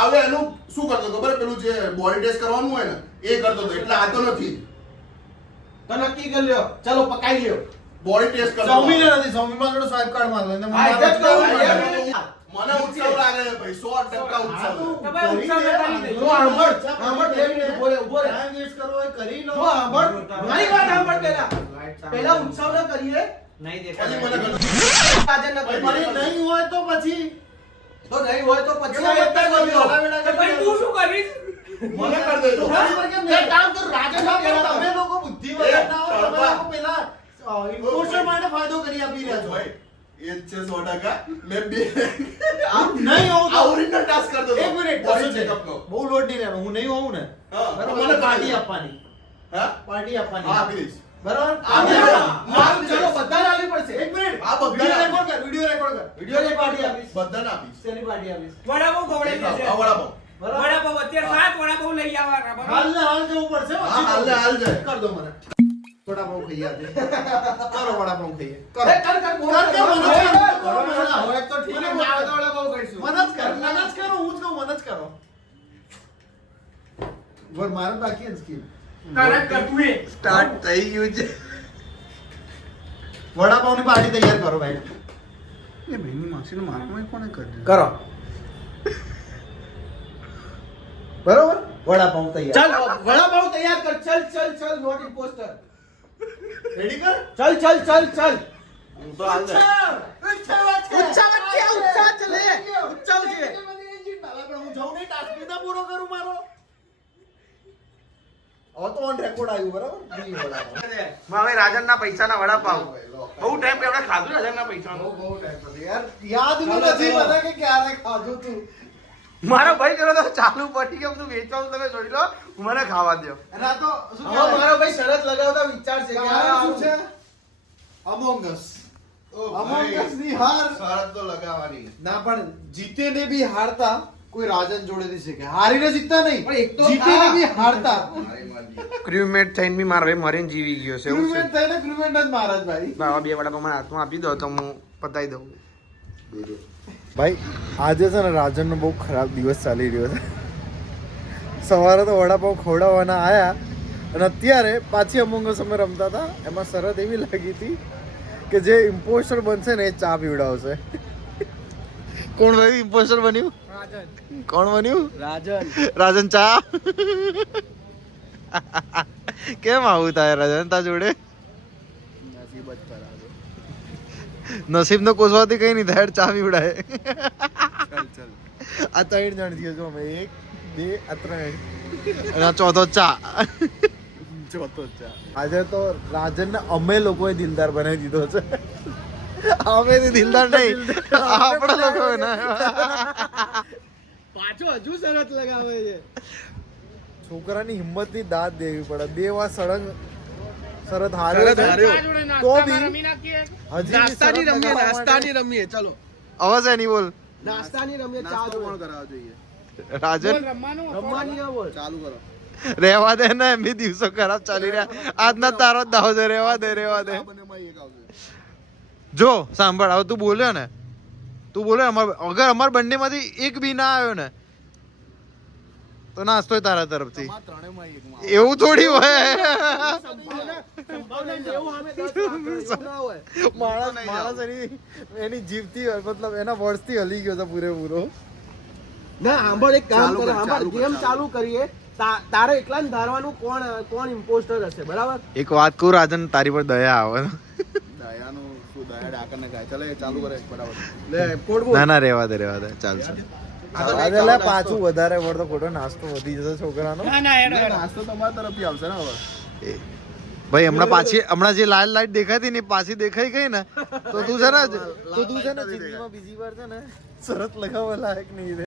આવે એનું શું કરતો ખબર પેલું જે બોડી ટેસ્ટ કરવાનું હોય ને એ કરતો હતો એટલે આ તો નથી તો નક્કી કરી લ્યો ચલો પકાઈ લ્યો બોડી ટેસ્ટ કરતો સૌમીને નથી સૌમી માં સ્વાઈપ કાર્ડ મારો એને હા, એટલે જ કહું. મને ઉત્સવ લાગે છે ભાઈ 100% ઉત્સવ તો ભાઈ ઉત્સાહ બતાવી દે. જો સાંભળ, સાંભળ, બે મિનિટ ઉભો રહે, ઉભો રહે. ટાઈમ વેસ્ટ કરવો હોય કરી લો. જો સાંભળ, મારી વાત સાંભળ પહેલા ઉત્સવ ન કરીએ નહીં પછી દેખાય મને કહો. આજે ન કરીએ. પણ એ નહીં હોય તો પછી તો નહીં હોય તો પછી એમાં આ બધા કરજો. વેડા તો ભાઈ તું શું કરીશ મને કર દેજો એક કામ કર રાજન તમે લોકો બુદ્ધિ વગર ના હો તમે તળપા. લોકો પેલા ઇમ્પોસ્ટર માટે ફાયદો કરી આપી રહ્યા છો ભાઈ એ જ છે 100% મેં બે નહીં હોઉં આ તો ઓરિજિનલ ટાસ્ક કરતો હતો એક મિનિટ બોડી ચેકઅપ નો બહુ લોટ નહીં લેવાનો હું નહીં હોઉં ને હા બરાબર મને પાર્ટી આપવાની હા પાર્ટી આપવાની હા આપી દઈશ બરાબર મારું ચલો બધાને આલી પડશે. એક મિનિટ આ બધાને વિડિયો રેકોર્ડ કર વિડિયોની પાર્ટી આપીશ. બધાને આપીશ શેની પાર્ટી આપીશ વડાપાવ ખવડાવી દેશે આ વડાપાવ બરાબર વડાપાવ અત્યારે 7 વડાપાવ લઈ આવવાના બરાબર હાલ ને હાલ જવું પડશે હો. હા, હાલ ને હાલ જાય. કર દો મને વડાપાવ ખાઈ આજે કરો વડાપાવ ખાઈએ કરો એ કર કર બોલ કર, કર, મને જ કર. હવે તો ઠીક છે મને ના તો વડાપાવ કરીશું. મને જ કર મને જ કરો હું જ કહું મને જ કરો વર મારે બાકી જ સ્કીમ કરેક્ટ કર તું એ સ્ટાર્ટ થઈ ગયું છે વડાપાવની પાર્ટી તૈયાર કરો ભાઈ એ ભાઈની માસીને મારવામાં કોણે કરી કરો બરોબર વડાપાવ તૈયાર ચાલ વડાપાવ તૈયાર કર ચલ ચલ ચલ નોટ ઇમ્પોસ્ટર રેડી કર ચલ ચલ ચલ ચલ હું તો હાલ જાય ઉચ્ચા વચ્ચે ઉચ્ચા ચલે ઉચ્ચા છે હું જાઉં નહીં ટાસ્ક બીજા પૂરો કરું મારો હવે તો ઓન રેકોર્ડ આવ્યું બરાબર નહીં વડાપાવ હવે રાજનના પૈસાના વડાપાવ બહુ ટાઈમ કે આપણે ખાધું રાજનના પૈસાનું બહુ ટાઈમ પછી યાર યાદ બી નથી મને કે ક્યારે ખાધું તું મારો ભાઈ કર્યો તો ચાલુ પડી ગયો બધું વેચવાનું તમે જોઈ લો મને ખાવા દો અને આ તો શું હવે મારો ભાઈ શરત લગાવતા વિચાર છે કે આ શું છે અમોંગ અસ ઓ અમોંગ ભાઈ, અસ ની હાર શરત તો લગાવવાની ના પણ જીતેને બી હારતા કોઈ રાજન જોડેથી શીખે હારીને જીતતા નહીં પણ એક તો જીતેને ખા. બી હારતા મારી મરજી. ક્રૂમેટ થઈને બી મારો ભાઈ મરીને જીવી ગયો છે એવું છે ક્રુમેન્ટ થઈને ક્રુમેન્ટ જ મહારાજ ભાઈ બાબા બે વડાપાવ મને હાથમાં આપી દો તો હું પતાવી દઉં ભાઈ આજે છે ને રાજનનો બહુ ખરાબ દિવસ ચાલી રહ્યો છે સવારે તો વડાપાવ ખવડાવવાના આયા અને અત્યારે પાછી અમોંગસ અમે રમતા હતા એમાં શરત એવી લાગી હતી કે જે ઇમ્પોસ્ટર બનશે ને એ ચા પીવડાવશે કોણ ભાઈ ઇમ્પોસ્ટર બન્યું કોણ બન્યું રાજન ચા કેમ આવું થાય રાજન તા જોડે નસીબ નો કોસવાથી કઈ નહીં થાય ચા પીવડાય આ ત્રણ જણ છીએ જો અમે 1 2 આ 3 અને આ ચોથો ચા આજે તો રાજન ને અમે લોકોએ દિલદાર બનાવી દીધો છે અમે દિલદાર નહીં આપણા લોકો ને પાછો હજુ શરત લગાવે છે છોકરાની હિંમત ની દાદ દેવી પડે બે વાર સળંગ શરત હાર્યો તો બી હજી નાસ્તાની શરત રમીએ લગાવવા નાસ્તાની રમીએ ચલો અવાજ એની બોલ નાસ્તાની રમીએ ચા જોડે રાજન રમવાની ના બોલ ચાલુ કરો રહેવા દે ને એમ બી દિવસો ખરાબ ચાલી રહ્યા આજના તારો જ દાવ છે રહેવા દે જો સાંભળ હવે તું બોલ્યો ને અગર અમાર બંને માંથી એક બી ના આવ્યો ને તો નાસ્તો તારા તરફથી એવું થોડી હોય માણસ એની જીભથી મતલબ એના વર્ડથી હલી ગયો છે પૂરેપૂરો ના સાંભળ એક કામ કર સાંભળ ગેમ ચાલુ કરીએ તારે એકલા ને ધારવાનું કોણ ઇમ્પોસ્ટર હશે બરાબર એક વાત કહું રાજન તારી પર દયા આવે ના ના રેવા દે ચાલશે પાછું વધારે વળતો ખોટો નાસ્તો વધી જશે છોકરાનો ના ના એનો નાસ્તો તમારા તરફથી આવશે ને હવે ભાઈ હમણાં જે લાલ લાઈટ દેખાતી ને પાછી દેખાઈ ગઈ ને તો તું છે ને જિંદગીમાં બીજી વાર છે ને શરત લગાવવા લાયક નહીં